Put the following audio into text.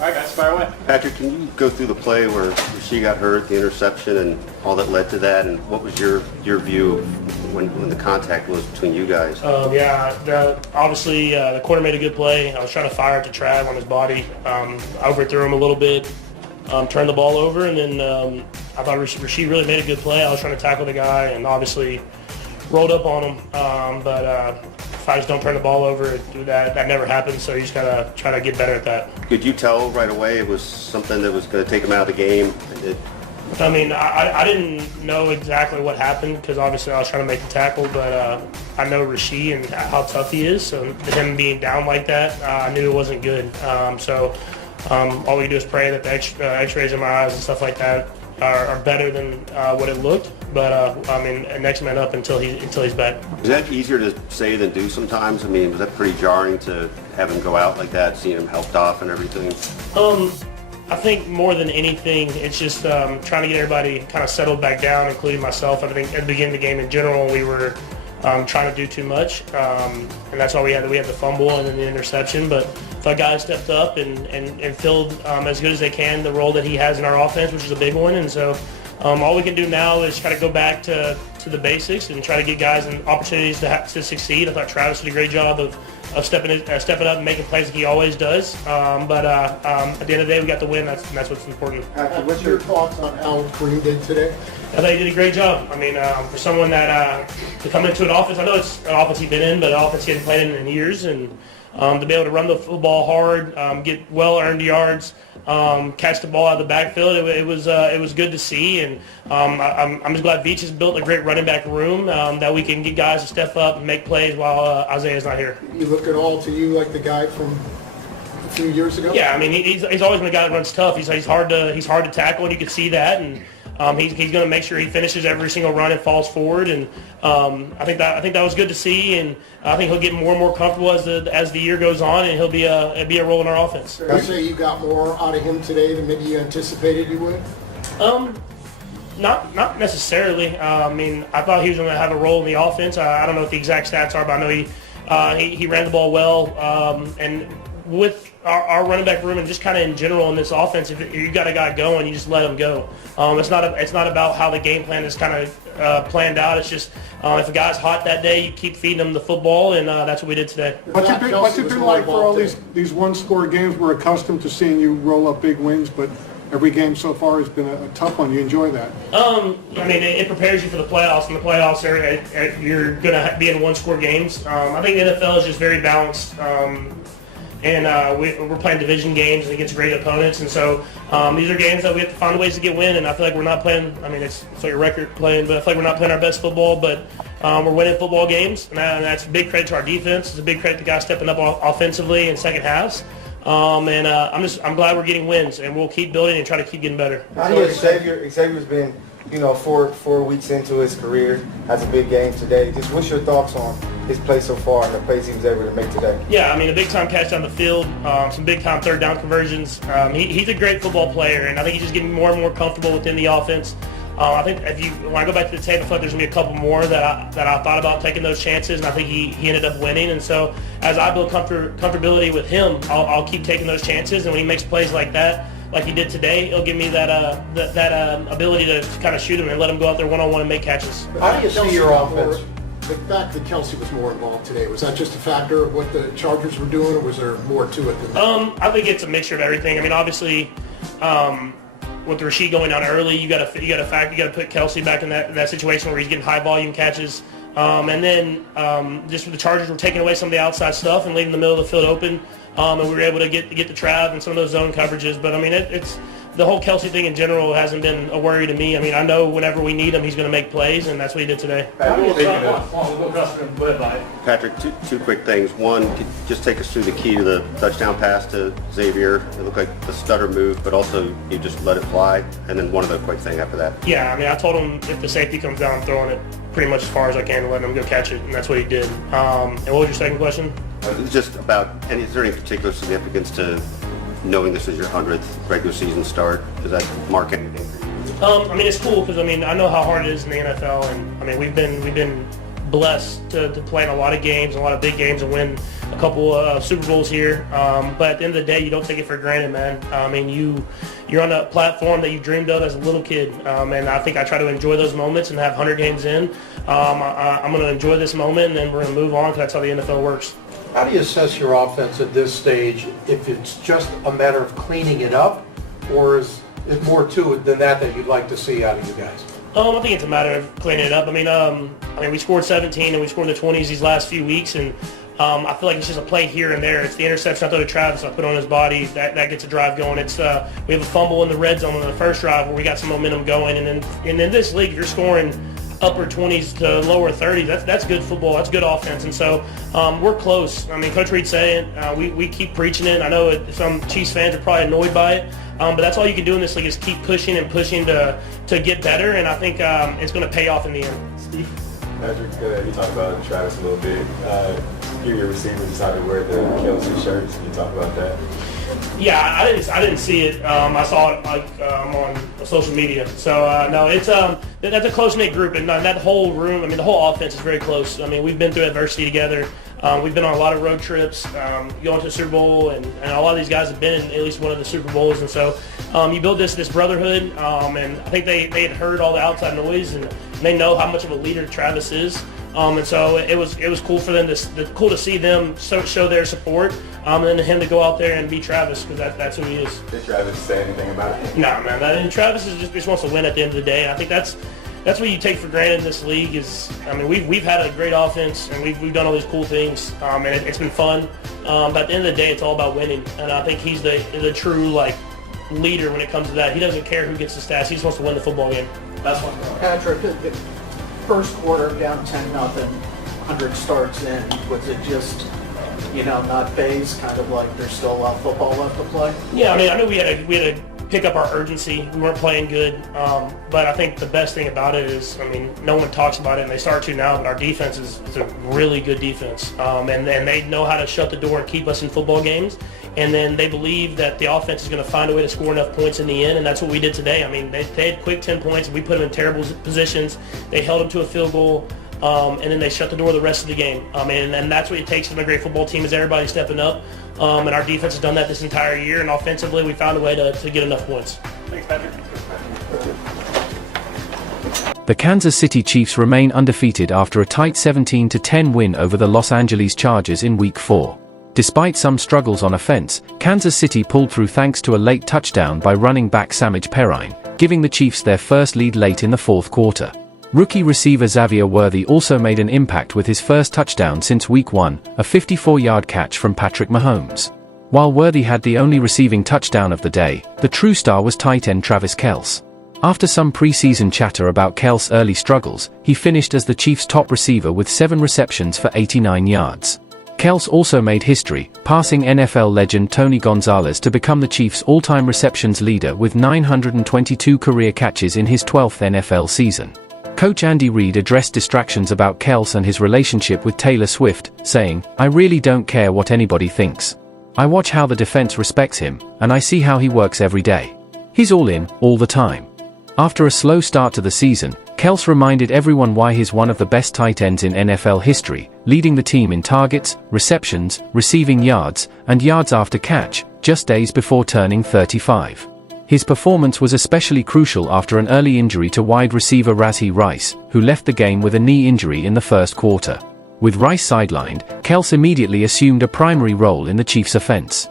right, guys, fire away. Patrick, can you go through the play where she got hurt, the interception, and all that led to that, and what was your view of when the contact was between you guys? Obviously, the corner made a good play. I was trying to fire it to Trav on his body. I overthrew him a little bit, turned the ball over, and then I thought Rasheed really made a good play. I was trying to tackle the guy and obviously rolled up on him. But if I just don't turn the ball over, that never happens, so you just got to try to get better at that. Could you tell right away it was something that was going to take him out of the game? I didn't know exactly what happened because obviously I was trying to make the tackle, but I know Rasheed and how tough he is, so him being down like that, I knew it wasn't good. All we do is pray that the x-rays in my eyes and stuff like that are better than what it looked, but next man up until he's back. Is that easier to say than do sometimes? I mean, was that pretty jarring to have him go out like that, seeing him helped off and everything? I think more than anything, it's just trying to get everybody kind of settled back down, including myself. I think at the beginning of the game in general, we were trying to do too much, and that's why we had the fumble and then the interception. But the guy stepped up and filled as good as they can the role that he has in our offense, which is a big one. And so all we can do now is try to go back to the basics and try to get guys and opportunities to succeed. I thought Travis did a great job of stepping up and making plays like he always does. But at the end of the day, we got the win. That's what's important. What's your thoughts on how Kareem did today? I think he did a great job. I mean, for someone that to come into an offense, I know it's an offense he's been in, but an offense he hasn't played in years, and to be able to run the football hard, get well-earned yards, catch the ball out of the backfield, it was good to see, and I'm just glad Veach has built a great running back room that we can get guys to step up and make plays while Isaiah's not here. You look at all to you like the guy from a few years ago? Yeah, I mean he's always been a guy that runs tough. He's hard to tackle, and you can see that, and he's going to make sure he finishes every single run and falls forward, and I think that was good to see, and I think he'll get more and more comfortable as the year goes on, and he'll be a role in our offense. You say you got more out of him today than maybe you anticipated you would? Not necessarily. I mean, I thought he was going to have a role in the offense. I don't know what the exact stats are, but I know he ran the ball well, and with our running back room and just kind of in general in this offense, if you got a guy going, you just let him go. It's not about how the game plan is kind of planned out. It's just if a guy's hot that day, you keep feeding him the football, and that's what we did today. What's it been like for all these one-score games? We're accustomed to seeing you roll up big wins, but every game so far has been a tough one. You enjoy that? I mean, it prepares you for the playoffs. In the playoffs, you're going to be in one-score games. I think the NFL is just very balanced. And we're playing division games against great opponents, and so these are games that we have to find ways to get win. And I feel like we're not playing. I mean, it's your record playing, but I feel like we're not playing our best football. But we're winning football games, and that's a big credit to our defense. It's a big credit to guys stepping up offensively in second halves. I'm glad we're getting wins, and we'll keep building and try to keep getting better. How do you Xavier's been, 4 weeks into his career, has a big game today. Just what's your thoughts on his play so far and the plays he was able to make today? Yeah, I mean, a big-time catch down the field, some big-time third down conversions. He's a great football player, and I think he's just getting more and more comfortable within the offense. I think when I go back to the tape, I feel like there's going to be a couple more that I thought about taking those chances, and I think he ended up winning. And so as I build comfortability with him, I'll keep taking those chances, and when he makes plays like that, like he did today, it'll give me that ability to kind of shoot him and let him go out there one-on-one and make catches. How do you see your offense? The fact that Kelce was more involved today, was that just a factor of what the Chargers were doing, or was there more to it than that? I think it's a mixture of everything. I mean, obviously, with Rasheed going down early, you got to put Kelce back in that situation where he's getting high volume catches. And then just with the Chargers, were taking away some of the outside stuff and leaving the middle of the field open, and we were able to get the Trav and some of those zone coverages. But I mean, it's the whole Kelce thing in general hasn't been a worry to me. I mean, I know whenever we need him, he's going to make plays, and that's what he did today. Patrick, two quick things. One, could you just take us through the key to the touchdown pass to Xavier? It looked like the stutter move, but also you just let it fly. And then one other quick thing after that. Yeah, I mean, I told him if the safety comes down, I'm throwing it pretty much as far as I can and letting him go catch it, and that's what he did. And what was your second question? It's just about, is there any particular significance to knowing this is your 100th regular season start? Does that mark anything for you? I mean, it's cool because, I mean, I know how hard it is in the NFL, and I mean, we've been blessed to play in a lot of games, a lot of big games, and win a couple Super Bowls here. But at the end of the day, you don't take it for granted, man. I mean, you're on a platform that you dreamed of as a little kid, and I think I try to enjoy those moments and have 100 games in. I'm going to enjoy this moment, and then we're going to move on because that's how the NFL works. How do you assess your offense at this stage, if it's just a matter of cleaning it up, or is it more to it than that you'd like to see out of you guys? I think it's a matter of cleaning it up. I mean, we scored 17 and we scored in the 20s these last few weeks, and I feel like it's just a play here and there. It's the interception I throw to Travis, I put on his body, that gets a drive going. It's we have a fumble in the red zone on the first drive where we got some momentum going, and in this league, if you're scoring upper 20s to lower 30s, that's good football, that's good offense, and so we're close. I mean, Coach Reed's saying we keep preaching it. I know some Chiefs fans are probably annoyed by it, but that's all you can do in this league is keep pushing and pushing to get better, and I think it's going to pay off in the end. Steve? Patrick, you talked about Travis a little bit. You and your receivers decided to wear the Kelce shirts. Can you talk about that? Yeah, I didn't see it. I saw it on social media. So no, it's that's a close knit group, and that whole room. I mean, the whole offense is very close. I mean, we've been through adversity together. We've been on a lot of road trips, going to the Super Bowl, and a lot of these guys have been in at least one of the Super Bowls. And so you build this brotherhood, and I think they had heard all the outside noise, and they know how much of a leader Travis is. And so it was cool for them cool to see them show their support, and then him to go out there and be Travis, because that's who he is. Did Travis say anything about it? Nah, man. And Travis just wants to win at the end of the day. I think that's what you take for granted in this league. I mean, we've had a great offense, and we've done all these cool things, and it's been fun. But at the end of the day, it's all about winning, and I think he's the true leader when it comes to that. He doesn't care who gets the stats. He just wants to win the football game. That's one. Patrick, first quarter down 10-0, 100 starts in. Was it just, not phased, kind of like there's still a lot of football left to play? Yeah, I knew we had to pick up our urgency. We weren't playing good, but I think the best thing about it is, no one talks about it, and they start to now, but our defense is a really good defense, and they know how to shut the door and keep us in football games. And then they believe that the offense is going to find a way to score enough points in the end, and that's what we did today. They had quick 10 points, and we put them in terrible positions. They held them to a field goal, and then they shut the door the rest of the game. And that's what it takes from a great football team, is everybody stepping up. And our defense has done that this entire year, and offensively we found a way to get enough points. Thanks, Patrick. The Kansas City Chiefs remain undefeated after a tight 17-10 win over the Los Angeles Chargers in Week 4. Despite some struggles on offense, Kansas City pulled through thanks to a late touchdown by running back Samaj Perrine, giving the Chiefs their first lead late in the fourth quarter. Rookie receiver Xavier Worthy also made an impact with his first touchdown since Week 1, a 54-yard catch from Patrick Mahomes. While Worthy had the only receiving touchdown of the day, the true star was tight end Travis Kelce. After some preseason chatter about Kelce's early struggles, he finished as the Chiefs' top receiver with 7 receptions for 89 yards. Kelce also made history, passing NFL legend Tony Gonzalez to become the Chiefs' all-time receptions leader with 922 career catches in his 12th NFL season. Coach Andy Reid addressed distractions about Kelce and his relationship with Taylor Swift, saying, "I really don't care what anybody thinks. I watch how the defense respects him, and I see how he works every day. He's all in, all the time." After a slow start to the season, Kelce reminded everyone why he's one of the best tight ends in NFL history, leading the team in targets, receptions, receiving yards, and yards after catch, just days before turning 35. His performance was especially crucial after an early injury to wide receiver Rashee Rice, who left the game with a knee injury in the first quarter. With Rice sidelined, Kelce immediately assumed a primary role in the Chiefs' offense.